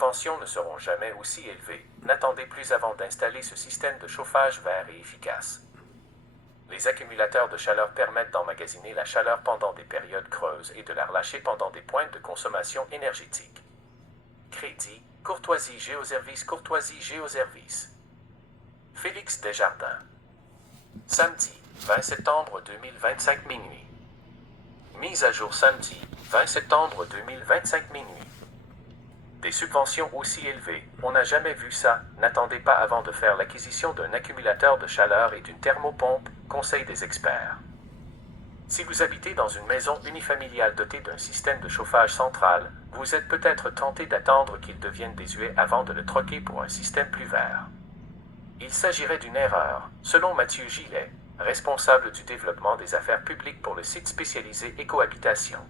subventions ne seront jamais aussi élevées. N'attendez plus avant d'installer ce système de chauffage vert et efficace. Les accumulateurs de chaleur permettent d'emmagasiner la chaleur pendant des périodes creuses et de la relâcher pendant des pointes de consommation énergétique. Crédit, Courtoisie Géoservice, Courtoisie Géoservice. Félix Desjardins. Samedi, 20 septembre 2025 minuit. Mise à jour samedi, 20 septembre 2025 minuit. Des subventions aussi élevées, on n'a jamais vu ça, n'attendez pas avant de faire l'acquisition d'un accumulateur de chaleur et d'une thermopompe, conseil des experts. Si vous habitez dans une maison unifamiliale dotée d'un système de chauffage central, vous êtes peut-être tenté d'attendre qu'il devienne désuet avant de le troquer pour un système plus vert. Il s'agirait d'une erreur, selon Mathieu Gillet, responsable du développement des affaires publiques pour le site spécialisé Écohabitation.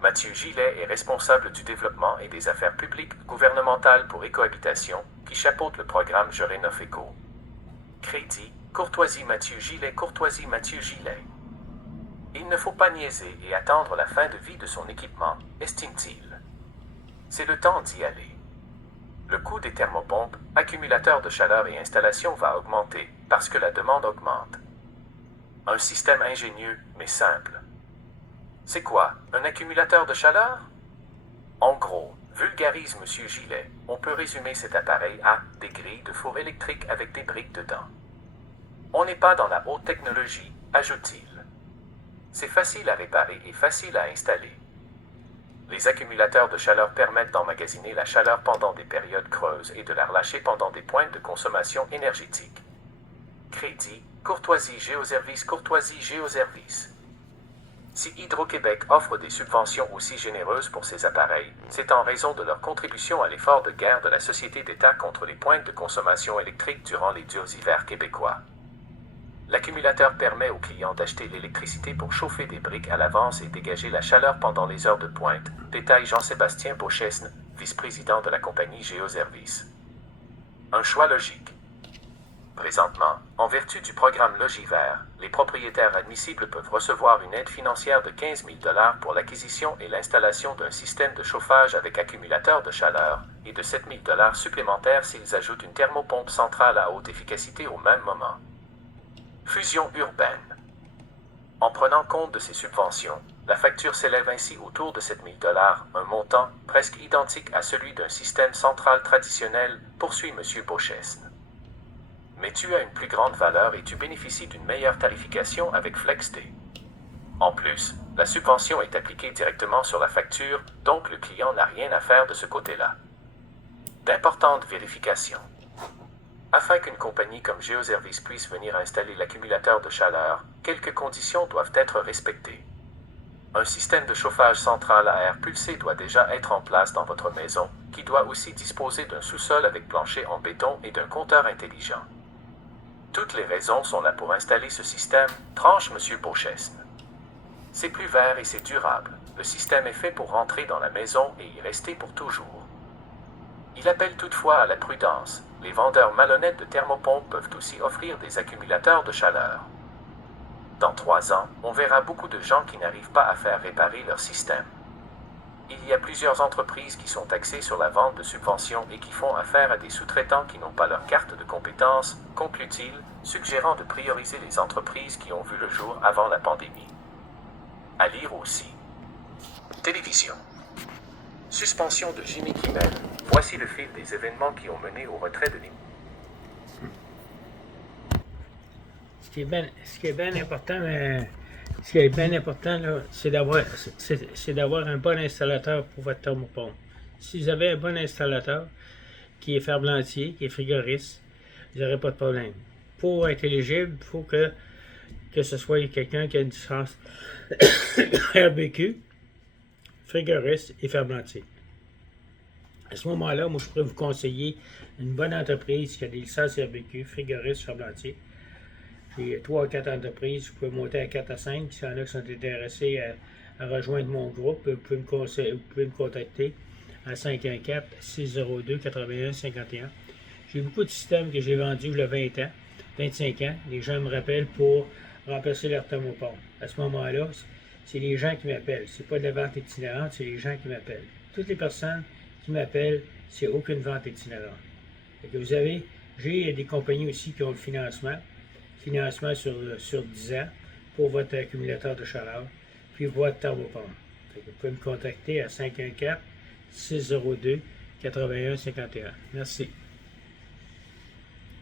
Mathieu Gillet est responsable du développement et des affaires publiques gouvernementales pour Écohabitation, qui chapeaute le programme Je rénove Éco. Crédit, Courtoisie Mathieu Gillet, Courtoisie Mathieu Gillet. Il ne faut pas niaiser et attendre la fin de vie de son équipement, estime-t-il. C'est le temps d'y aller. Le coût des thermopompes, accumulateurs de chaleur et installation va augmenter parce que la demande augmente. Un système ingénieux, mais simple. C'est quoi, un accumulateur de chaleur? En gros, vulgarise M. Gillet, on peut résumer cet appareil à des grilles de four électrique avec des briques dedans. On n'est pas dans la haute technologie, ajoute-t-il. C'est facile à réparer et facile à installer. Les accumulateurs de chaleur permettent d'emmagasiner la chaleur pendant des périodes creuses et de la relâcher pendant des pointes de consommation énergétique. Crédit, Courtoisie Géoservice, Courtoisie Géoservice. Si Hydro-Québec offre des subventions aussi généreuses pour ces appareils, c'est en raison de leur contribution à l'effort de guerre de la Société d'État contre les pointes de consommation électrique durant les durs hivers québécois. L'accumulateur permet aux clients d'acheter l'électricité pour chauffer des briques à l'avance et dégager la chaleur pendant les heures de pointe, détaille Jean-Sébastien Beauchesne, vice-président de la compagnie Géoservice. Un choix logique. Présentement, en vertu du programme Logivert, les propriétaires admissibles peuvent recevoir une aide financière de 15 000 $ pour l'acquisition et l'installation d'un système de chauffage avec accumulateur de chaleur et de 7 000 $ supplémentaires s'ils ajoutent une thermopompe centrale à haute efficacité au même moment. Fusion urbaine. En prenant compte de ces subventions, la facture s'élève ainsi autour de 7 000 $, un montant presque identique à celui d'un système central traditionnel, poursuit M. Beauchesne. Mais tu as une plus grande valeur et tu bénéficies d'une meilleure tarification avec FlexD. En plus, la subvention est appliquée directement sur la facture, donc le client n'a rien à faire de ce côté-là. D'importantes vérifications. Afin qu'une compagnie comme Géoservice puisse venir installer l'accumulateur de chaleur, quelques conditions doivent être respectées. Un système de chauffage central à air pulsé doit déjà être en place dans votre maison, qui doit aussi disposer d'un sous-sol avec plancher en béton et d'un compteur intelligent. Toutes les raisons sont là pour installer ce système, tranche M. Beauchesne. C'est plus vert et c'est durable. Le système est fait pour rentrer dans la maison et y rester pour toujours. Il appelle toutefois à la prudence. Les vendeurs malhonnêtes de thermopompes peuvent aussi offrir des accumulateurs de chaleur. Dans 3 ans, on verra beaucoup de gens qui n'arrivent pas à faire réparer leur système. Il y a plusieurs entreprises qui sont axées sur la vente de subventions et qui font affaire à des sous-traitants qui n'ont pas leur carte de compétences, conclut-il, suggérant de prioriser les entreprises qui ont vu le jour avant la pandémie. À lire aussi. Télévision. Suspension de Jimmy Kimmel. Voici le fil des événements qui ont mené au retrait de l'émission. Ce qui est bien important, là, c'est d'avoir un bon installateur pour votre thermopompe. Si vous avez un bon installateur qui est ferblantier, qui est frigoriste, vous n'aurez pas de problème. Pour être éligible, il faut que ce soit quelqu'un qui a une licence RBQ, frigoriste et ferblantier. À ce moment-là, moi, je pourrais vous conseiller une bonne entreprise qui a des licences RBQ, frigoriste, ferblantier. J'ai 3 ou 4 entreprises, vous pouvez monter à 4 à 5. S'il y en a qui sont intéressés à rejoindre mon groupe, vous pouvez me contacter à 514-602-8151. J'ai beaucoup de systèmes que j'ai vendus il y a 20 ans, 25 ans. Les gens me rappellent pour remplacer leur thermopompe. À ce moment-là, c'est les gens qui m'appellent. C'est pas de la vente itinérante, c'est les gens qui m'appellent. Toutes les personnes qui m'appelle, c'est aucune vente itinérante. Fait que j'ai des compagnies aussi qui ont le financement sur 10 ans pour votre accumulateur de chaleur, puis votre thermopompe. Fait que vous pouvez me contacter à 514-602-8151. Merci.